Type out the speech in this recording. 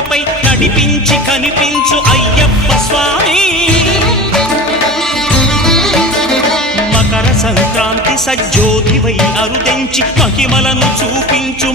కొండపై నడిపించి కనిపించు అయ్యప్ప స్వామి. మకర సంక్రాంతి సజ్జోతివై అరుదెంచి మహిమలను చూపించు